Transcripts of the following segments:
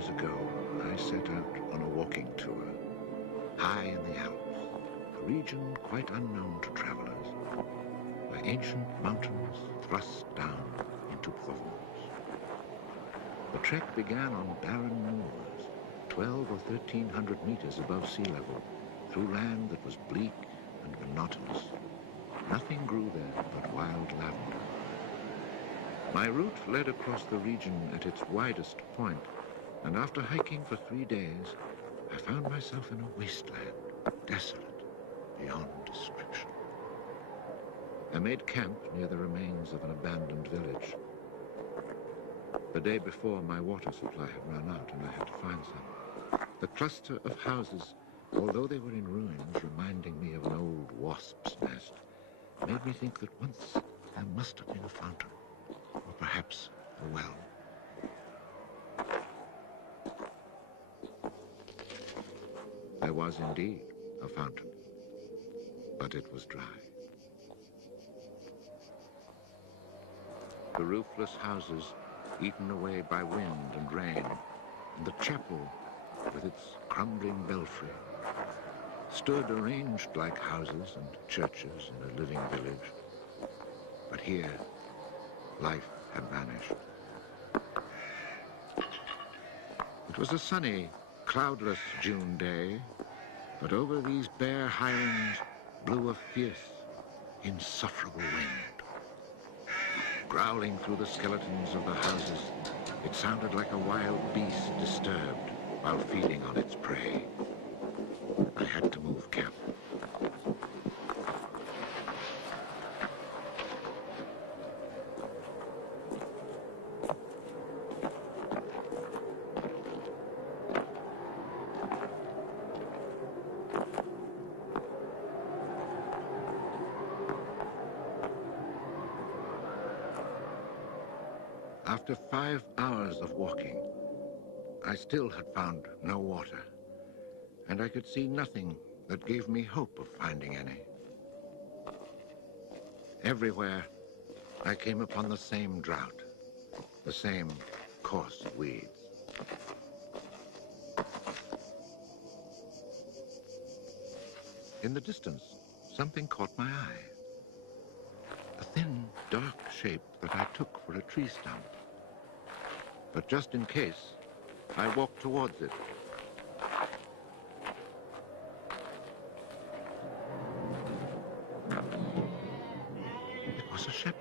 years ago, I set out on a walking tour, high in the Alps, a region quite unknown to travelers, where ancient mountains thrust down into Provence. The trek began on barren moors, 12 or 1,300 meters above sea level, through land that was bleak and monotonous. Nothing grew there but wild lavender. My route led across the region at its widest point, and after hiking for 3 days, I found myself in a wasteland, desolate beyond description. I made camp near the remains of an abandoned village. The day before, my water supply had run out and I had to find some. The cluster of houses, although they were in ruins, reminding me of an old wasp's nest, made me think that once there must have been a fountain, or perhaps a well. There was indeed a fountain, but it was dry. The roofless houses, eaten away by wind and rain, and the chapel, with its crumbling belfry, stood arranged like houses and churches in a living village. But here, life had vanished. It was a sunny, cloudless June day, but over these bare highlands blew a fierce, insufferable wind. Growling through the skeletons of the houses, it sounded like a wild beast disturbed while feeding on its prey. I had to move camp. After 5 hours of walking, I still had found no water, and I could see nothing that gave me hope of finding any. Everywhere, I came upon the same drought, the same coarse weeds. In the distance, something caught my eye. A thin, dark shape that I took for a tree stump. But just in case, I walked towards it. It was a shepherd,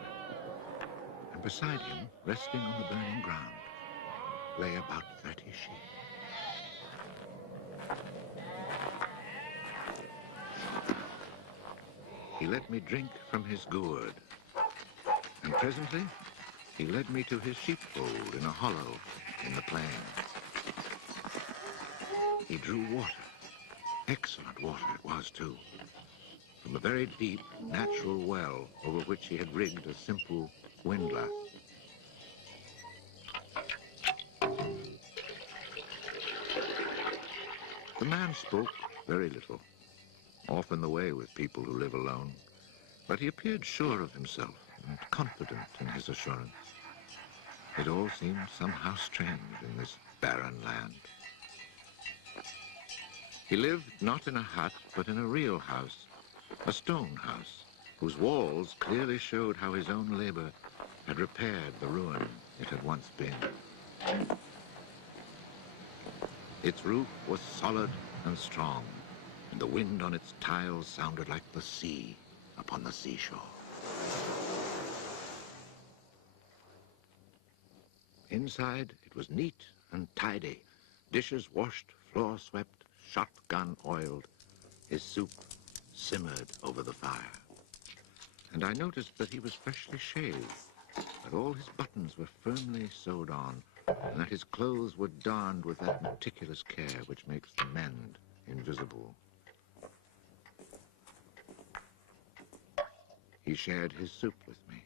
and beside him, resting on the burning ground, lay about 30 sheep. He let me drink from his gourd, and presently he led me to his sheepfold in a hollow in the plain. He drew water. Excellent water it was, too, from a very deep, natural well over which he had rigged a simple windlass. The man spoke very little, often the way with people who live alone, but he appeared sure of himself and confident in his assurance. It all seemed somehow strange in this barren land. He lived not in a hut, but in a real house, a stone house, whose walls clearly showed how his own labor had repaired the ruin it had once been. Its roof was solid and strong, and the wind on its tiles sounded like the sea upon the seashore. Inside, it was neat and tidy, dishes washed, floor swept, shotgun oiled. His soup simmered over the fire. And I noticed that he was freshly shaved, that all his buttons were firmly sewed on, and that his clothes were darned with that meticulous care which makes the mend invisible. He shared his soup with me.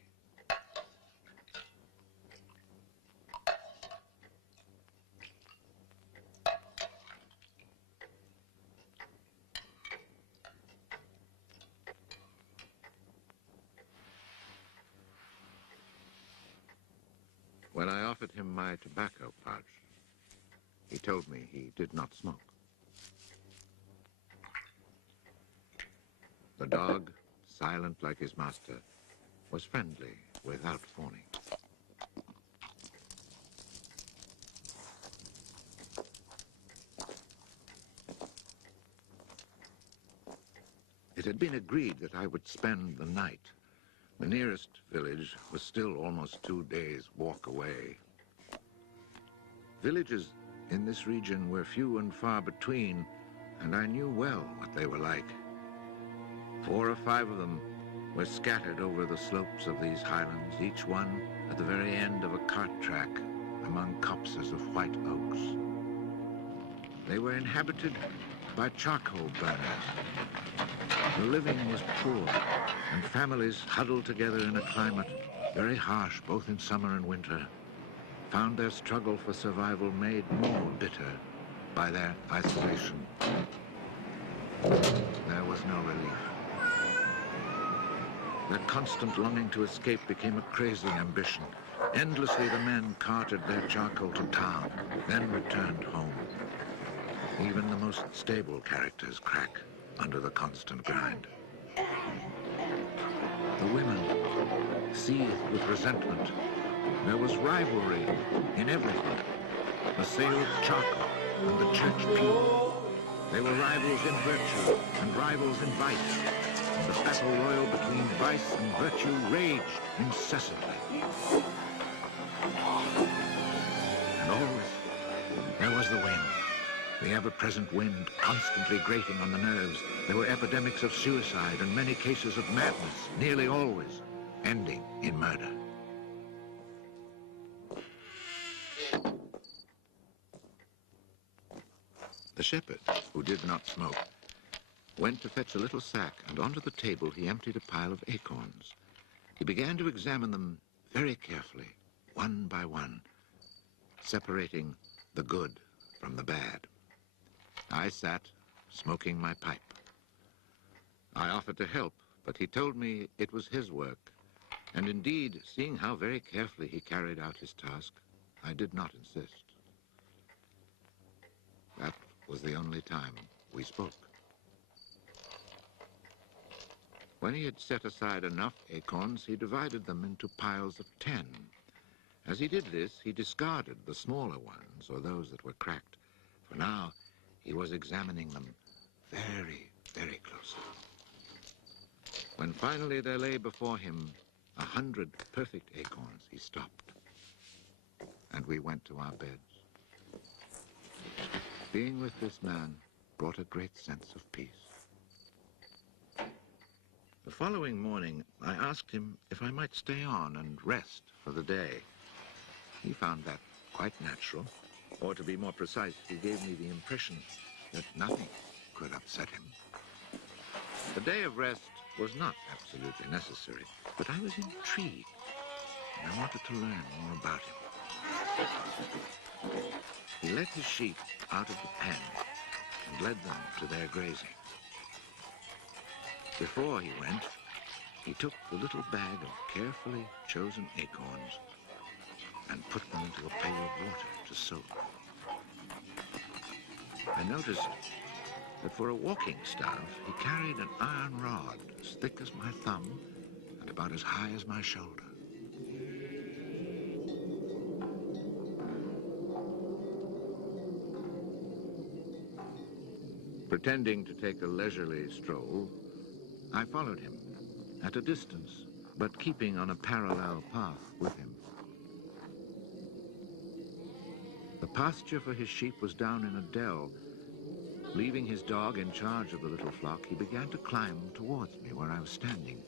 When I offered him my tobacco pouch, He told me he did not smoke. The dog, silent like his master, was friendly without fawning. It had been agreed that I would spend the night. The nearest village was still almost 2 days' walk away. Villages in this region were few and far between, and I knew well what they were like. 4 or 5 of them were scattered over the slopes of these highlands, each one at the very end of a cart track among copses of white oaks. They were inhabited by charcoal burners. The living was poor, and families huddled together in a climate very harsh both in summer and winter found their struggle for survival made more bitter by their isolation. There was no relief. Their constant longing to escape became a crazy ambition. Endlessly the men carted their charcoal to town, then returned home. Even the most stable characters crack under the constant grind. The women seethed with resentment. There was rivalry in everything. The sale of charcoal and the church pew. They were rivals in virtue and rivals in vice. And the battle royal between vice and virtue raged incessantly. And always there was the wind. The ever-present wind constantly grating on the nerves. There were epidemics of suicide and many cases of madness, nearly always ending in murder. The shepherd, who did not smoke, went to fetch a little sack, and onto the table he emptied a pile of acorns. He began to examine them very carefully, one by one, separating the good from the bad. I sat, smoking my pipe. I offered to help, but he told me it was his work. And indeed, seeing how very carefully he carried out his task, I did not insist. That was the only time we spoke. When he had set aside enough acorns, he divided them into piles of 10. As he did this, he discarded the smaller ones, or those that were cracked, for now he was examining them very, very closely. When finally there lay before him 100 perfect acorns, he stopped, and we went to our beds. Being with this man brought a great sense of peace. The following morning, I asked him if I might stay on and rest for the day. He found that quite natural, or to be more precise, he gave me the impression that nothing could upset him. The day of rest was not absolutely necessary, but I was intrigued, and I wanted to learn more about him. He let his sheep out of the pen and led them to their grazing. Before he went, he took the little bag of carefully chosen acorns and put them into a pail of water to soak. I noticed that for a walking staff, he carried an iron rod as thick as my thumb and about as high as my shoulder. Pretending to take a leisurely stroll, I followed him at a distance, but keeping on a parallel path with him. The pasture for his sheep was down in a dell. Leaving his dog in charge of the little flock, he began to climb towards me where I was standing.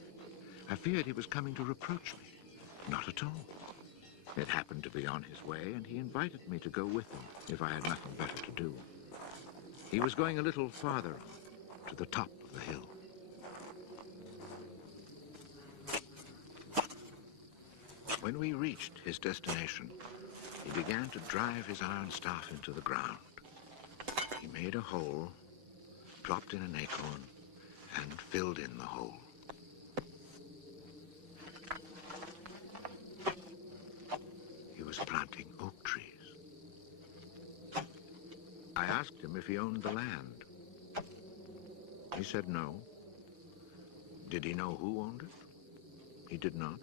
I feared he was coming to reproach me. Not at all. It happened to be on his way, and he invited me to go with him if I had nothing better to do. He was going a little farther on, to the top of the hill. When we reached his destination, he began to drive his iron staff into the ground. He made a hole, dropped in an acorn, and filled in the hole. He was planting oak trees. asked him if he owned the land. He said no. Did he know who owned it? He did not.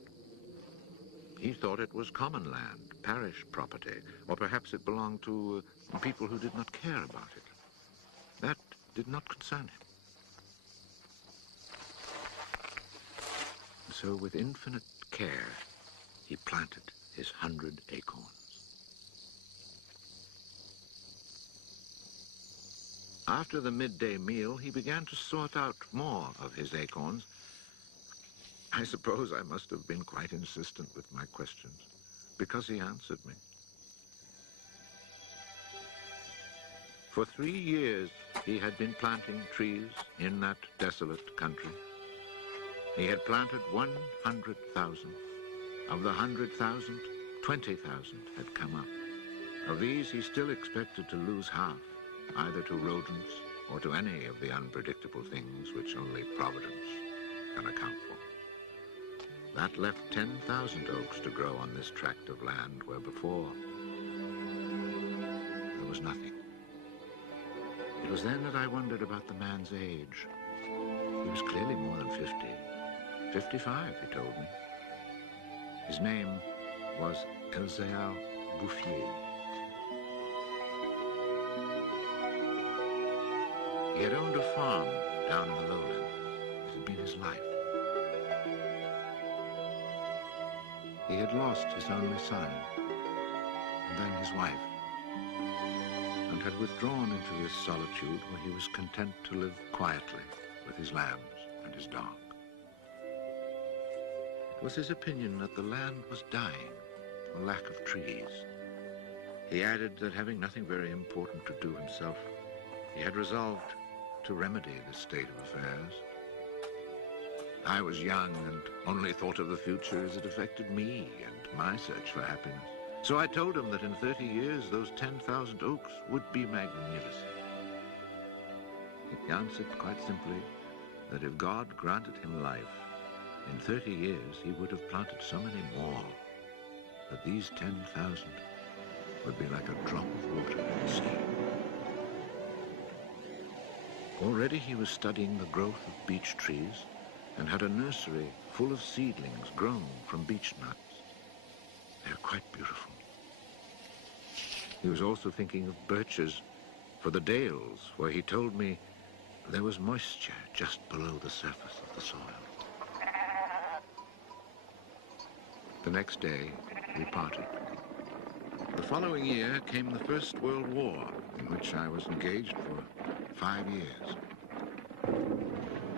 He thought it was common land, parish property, or perhaps it belonged to people who did not care about it. That did not concern him. So with infinite care, he planted his 100 acorns. After the midday meal, he began to sort out more of his acorns. I suppose I must have been quite insistent with my questions, because he answered me. For 3 years, he had been planting trees in that desolate country. He had planted 100,000. Of the 100,000, 20,000 had come up. Of these, he still expected to lose half, either to rodents or to any of the unpredictable things which only Providence can account for. That left 10,000 oaks to grow on this tract of land where before there was nothing. It was then that I wondered about the man's age. He was clearly more than 50. 55, he told me. His name was Elzéar Bouffier. He had owned a farm down in the lowlands. It had been his life. He had lost his only son, and then his wife, and had withdrawn into this solitude where he was content to live quietly with his lambs and his dog. It was his opinion that the land was dying for lack of trees. He added that having nothing very important to do himself, he had resolved to remedy this state of affairs. I was young and only thought of the future as it affected me and my search for happiness. So I told him that in 30 years, those 10,000 oaks would be magnificent. He answered quite simply that if God granted him life, in 30 years he would have planted so many more that these 10,000 would be like a drop of water in the sea. Already he was studying the growth of beech trees and had a nursery full of seedlings grown from beech nuts. They're quite beautiful. He was also thinking of birches for the dales, where he told me there was moisture just below the surface of the soil. The next day, we parted. The following year came the First World War, in which I was engaged for 5 years.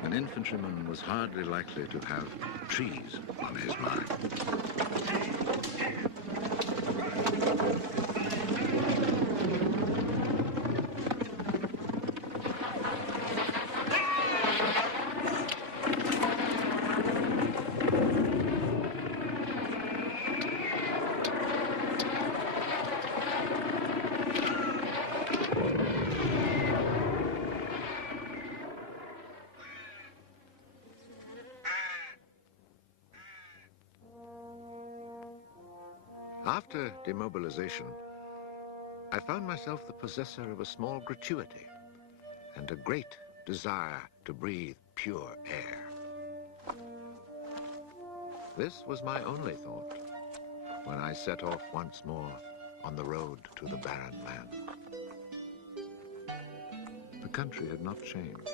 An infantryman was hardly likely to have trees on his mind. After demobilization, I found myself the possessor of a small gratuity and a great desire to breathe pure air. This was my only thought when I set off once more on the road to the barren land. The country had not changed.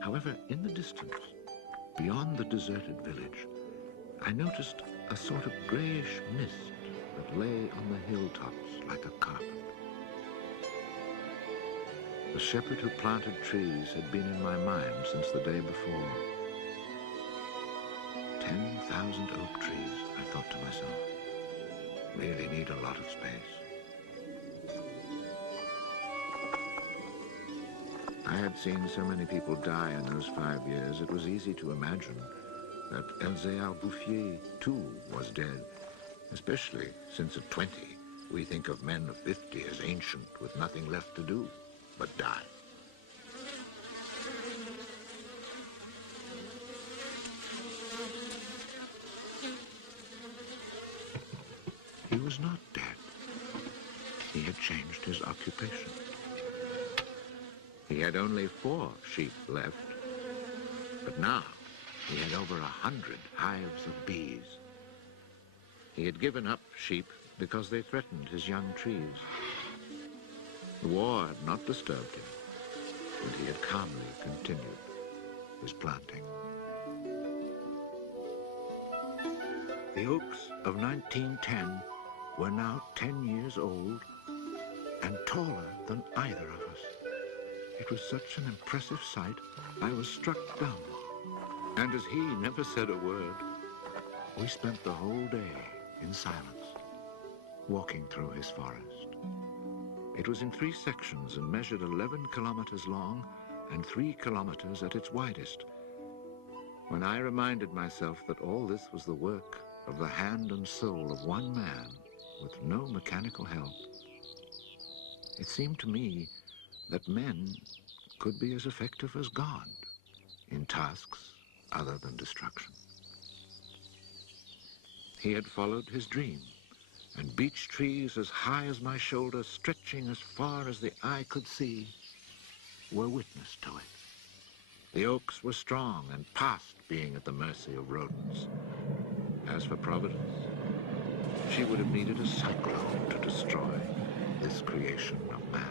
However, in the distance, beyond the deserted village, I noticed a sort of grayish mist that lay on the hilltops like a carpet. The shepherd who planted trees had been in my mind since the day before. 10,000 oak trees, I thought to myself, really need a lot of space. I had seen so many people die in those 5 years, it was easy to imagine that Elzéar Bouffier, too, was dead, especially since at 20, we think of men of 50 as ancient with nothing left to do but die. He was not dead. He had changed his occupation. He had only 4 sheep left, but now he had over 100 hives of bees. He had given up sheep because they threatened his young trees. The war had not disturbed him, and he had calmly continued his planting. The oaks of 1910 were now 10 years old and taller than either of us. It was such an impressive sight, I was struck dumb. And as he never said a word, we spent the whole day in silence, walking through his forest. It was in 3 sections and measured 11 kilometers long and 3 kilometers at its widest. When I reminded myself that all this was the work of the hand and soul of one man with no mechanical help, it seemed to me that men could be as effective as God in tasks other than destruction. He had followed his dream, and beech trees as high as my shoulder, stretching as far as the eye could see, were witness to it. The oaks were strong and past being at the mercy of rodents. As for Providence, she would have needed a cyclone to destroy this creation of man.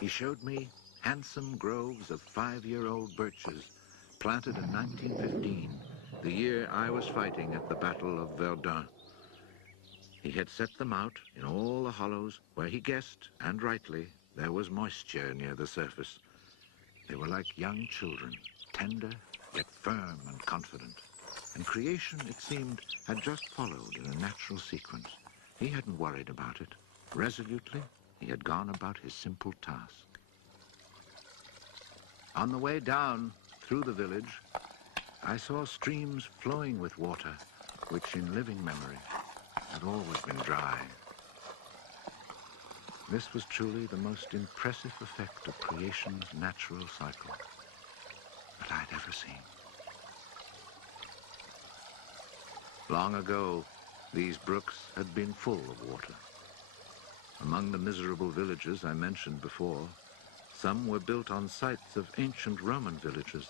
He showed me handsome groves of 5-year-old birches planted in 1915, the year I was fighting at the Battle of Verdun. He had set them out in all the hollows where he guessed, and rightly, there was moisture near the surface. They were like young children, tender yet firm and confident. And creation, it seemed, had just followed in a natural sequence. He hadn't worried about it. Resolutely, he had gone about his simple task. On the way down through the village, I saw streams flowing with water, which in living memory had always been dry. This was truly the most impressive effect of creation's natural cycle that I'd ever seen. Long ago, these brooks had been full of water. Among the miserable villages I mentioned before, some were built on sites of ancient Roman villages,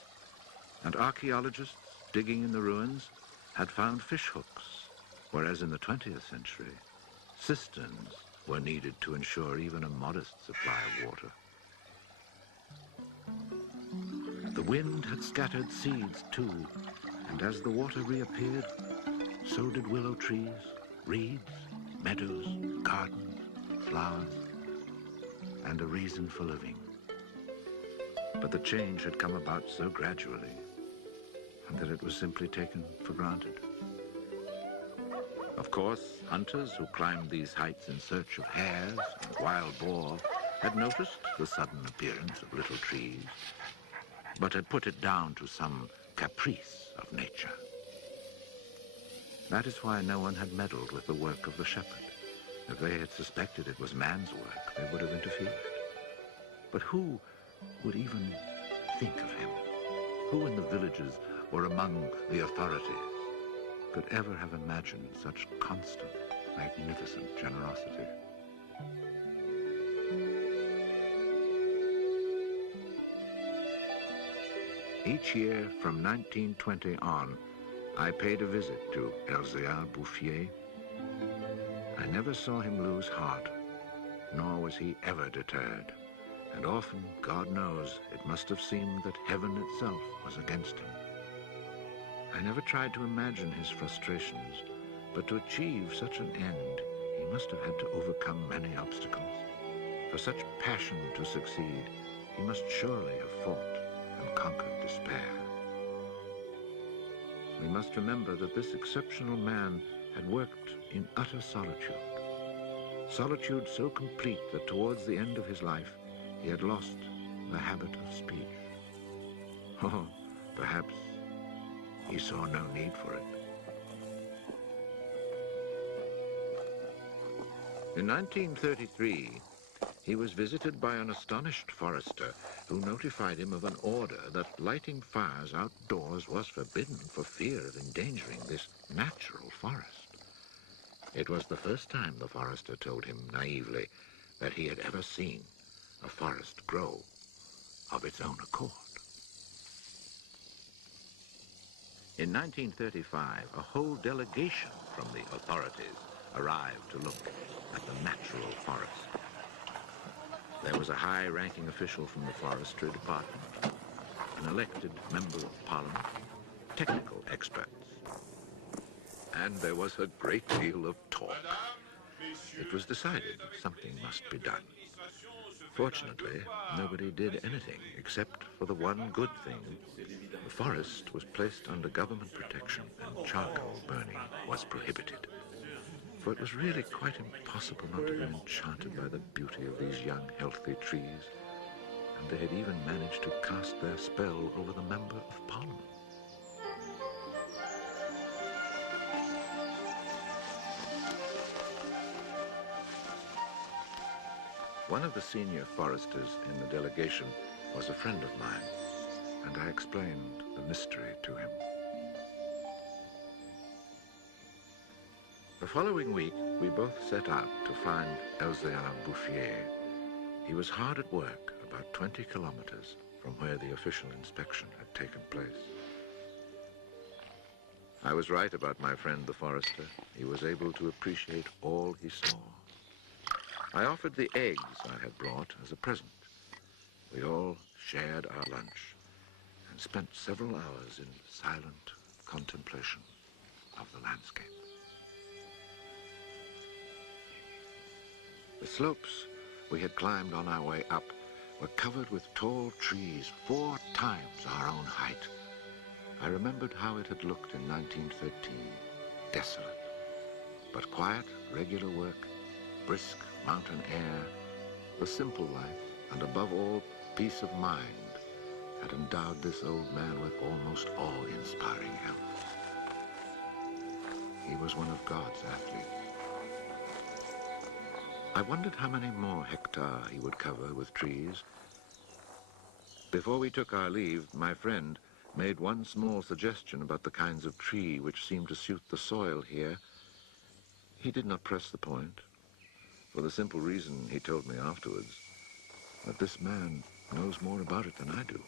and archaeologists digging in the ruins had found fish hooks, whereas in the 20th century, cisterns were needed to ensure even a modest supply of water. The wind had scattered seeds too, and as the water reappeared, so did willow trees, reeds, meadows, gardens, flowers, and a reason for living. But the change had come about so gradually, and that it was simply taken for granted. Of course, hunters who climbed these heights in search of hares and wild boar had noticed the sudden appearance of little trees, but had put it down to some caprice of nature. That is why no one had meddled with the work of the shepherd. If they had suspected it was man's work, they would have interfered. But who would even think of him? Who in the villages or among the authorities could ever have imagined such constant, magnificent generosity? Each year from 1920 on, I paid a visit to Elzéar Bouffier. I never saw him lose heart, nor was he ever deterred. And often, God knows, it must have seemed that heaven itself was against him. I never tried to imagine his frustrations, but to achieve such an end, he must have had to overcome many obstacles. For such passion to succeed, he must surely have fought and conquered despair. We must remember that this exceptional man had worked in utter solitude. Solitude so complete that towards the end of his life, he had lost the habit of speech. Oh, perhaps he saw no need for it. In 1933, he was visited by an astonished forester who notified him of an order that lighting fires outdoors was forbidden for fear of endangering this natural forest. It was the first time, the forester told him naively, that he had ever seen a forest grow of its own accord. In 1935, a whole delegation from the authorities arrived to look at the natural forest. There was a high-ranking official from the forestry department, an elected member of parliament, technical experts, and there was a great deal of talk. It was decided something must be done. Fortunately, nobody did anything except for the one good thing. The forest was placed under government protection and charcoal burning was prohibited. For it was really quite impossible not to be enchanted by the beauty of these young, healthy trees. And they had even managed to cast their spell over the Member of Parliament. One of the senior foresters in the delegation was a friend of mine, and I explained the mystery to him. The following week, we both set out to find Elzéar Bouffier. He was hard at work, about 20 kilometers from where the official inspection had taken place. I was right about my friend the forester. He was able to appreciate all he saw. I offered the eggs I had brought as a present. We all shared our lunch and spent several hours in silent contemplation of the landscape. The slopes we had climbed on our way up were covered with tall trees 4 times our own height. I remembered how it had looked in 1913, desolate, but quiet, regular work, brisk mountain air, the simple life, and above all, peace of mind, had endowed this old man with almost awe-inspiring health. He was one of God's athletes. I wondered how many more hectares he would cover with trees. Before we took our leave, my friend made one small suggestion about the kinds of tree which seemed to suit the soil here. He did not press the point, for the simple reason, he told me afterwards, that this man knows more about it than I do.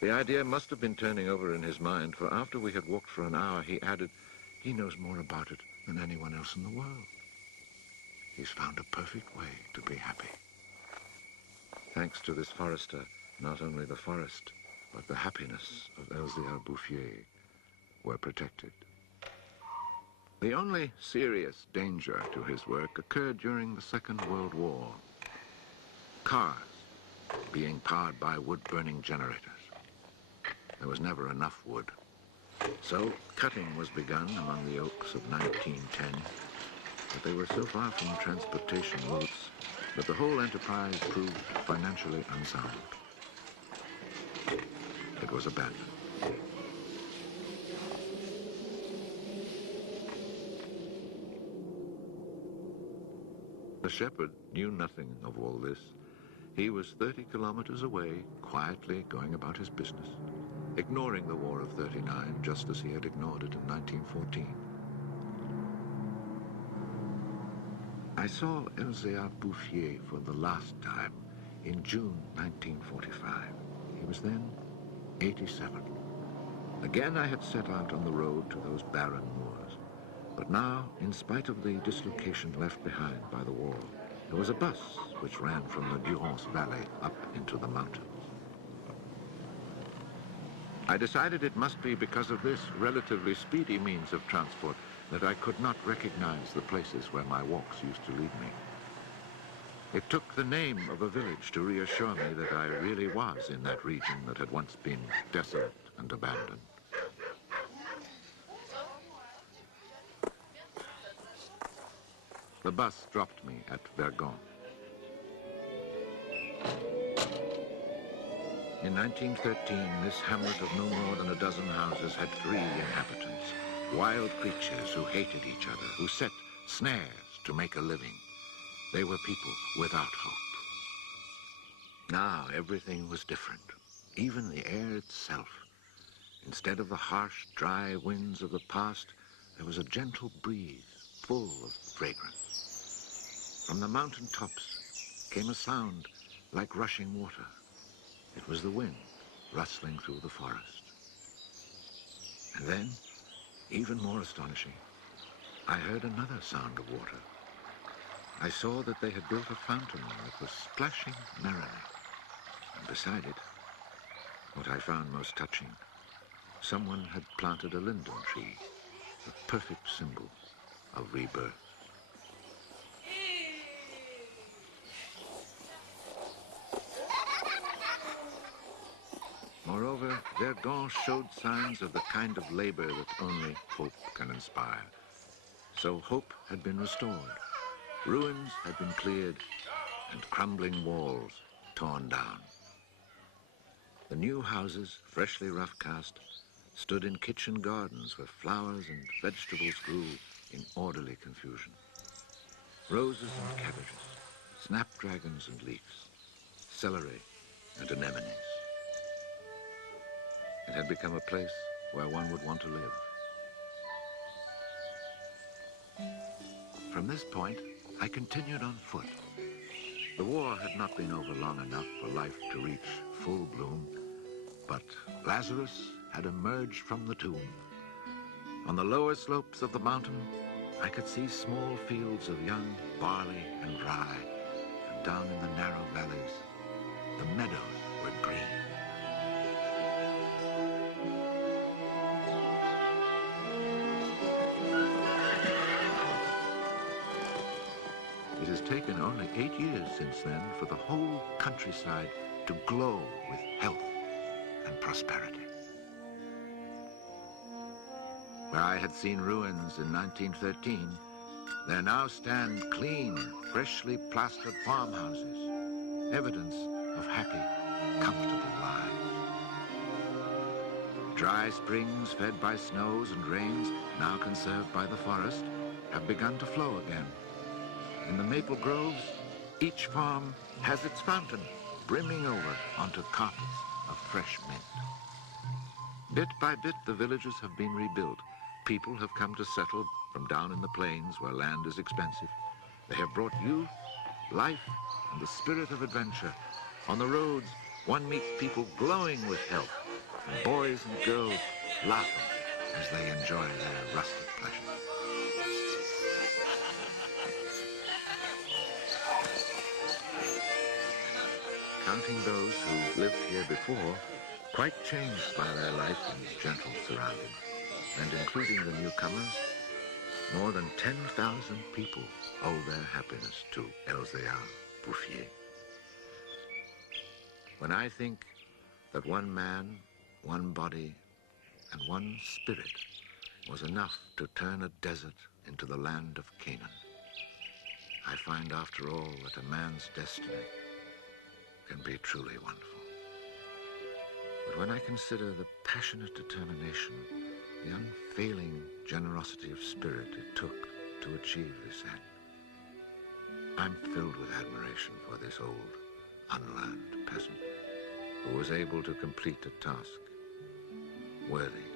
The idea must have been turning over in his mind, for after we had walked for an hour, he added, he knows more about it than anyone else in the world. He's found a perfect way to be happy. Thanks to this forester, not only the forest, but the happiness of Elzéar Bouffier were protected. The only serious danger to his work occurred during the Second World War. Cars being powered by wood-burning generators. There was never enough wood. So cutting was begun among the oaks of 1910, but they were so far from transportation routes that the whole enterprise proved financially unsound. It was abandoned. The shepherd knew nothing of all this. He was 30 kilometers away, quietly going about his business, ignoring the War of '39 just as he had ignored it in 1914. I saw Elzéar Bouffier for the last time in June 1945. He was then 87. Again I had set out on the road to those barren moors. But now, in spite of the dislocation left behind by the war, there was a bus which ran from the Durance Valley up into the mountains. I decided it must be because of this relatively speedy means of transport that I could not recognize the places where my walks used to lead me. It took the name of a village to reassure me that I really was in that region that had once been desolate and abandoned. The bus dropped me at Vergon. In 1913, this hamlet of no more than a dozen houses had 3 inhabitants, wild creatures who hated each other, who set snares to make a living. They were people without hope. Now everything was different, even the air itself. Instead of the harsh, dry winds of the past, there was a gentle breeze full of fragrance. From the mountain tops came a sound like rushing water. It was the wind rustling through the forest. And then, even more astonishing, I heard another sound of water. I saw that they had built a fountain that was splashing merrily. And beside it, what I found most touching, someone had planted a linden tree, a perfect symbol of rebirth. Moreover, Verdun showed signs of the kind of labor that only hope can inspire. So hope had been restored. Ruins had been cleared and crumbling walls torn down. The new houses, freshly rough-cast, stood in kitchen gardens where flowers and vegetables grew in orderly confusion. Roses and cabbages, snapdragons and leeks, celery and anemones. It had become a place where one would want to live. From this point, I continued on foot. The war had not been over long enough for life to reach full bloom, but Lazarus had emerged from the tomb. On the lower slopes of the mountain, I could see small fields of young barley and rye, and down in the narrow valleys, the meadows were green. It has taken only 8 years since then for the whole countryside to glow with health and prosperity. Where I had seen ruins in 1913, there now stand clean, freshly plastered farmhouses, evidence of happy, comfortable lives. Dry springs fed by snows and rains, now conserved by the forest, have begun to flow again. In the maple groves, each farm has its fountain brimming over onto carpets of fresh mint. Bit by bit, the villages have been rebuilt. People have come to settle from down in the plains where land is expensive. They have brought youth, life, and the spirit of adventure. On the roads, one meets people glowing with health, and boys and girls laughing as they enjoy their rustic pleasure. Counting those who lived here before, quite changed by their life in gentle surroundings, and including the newcomers, more than 10,000 people owe their happiness to Elzéar Bouffier. When I think that one man, one body, and one spirit was enough to turn a desert into the land of Canaan, I find after all that a man's destiny can be truly wonderful. But when I consider the passionate determination, the unfailing generosity of spirit it took to achieve this end, I'm filled with admiration for this old, unlearned peasant who was able to complete a task worthy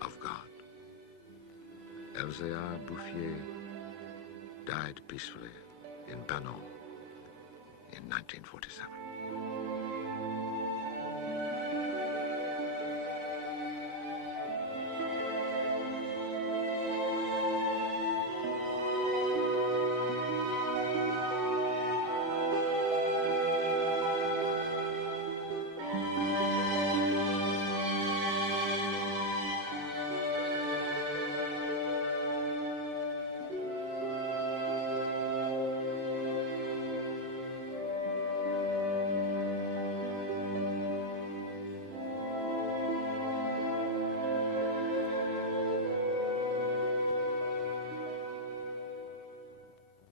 of God. Elzéar Bouffier died peacefully in Banon in 1947.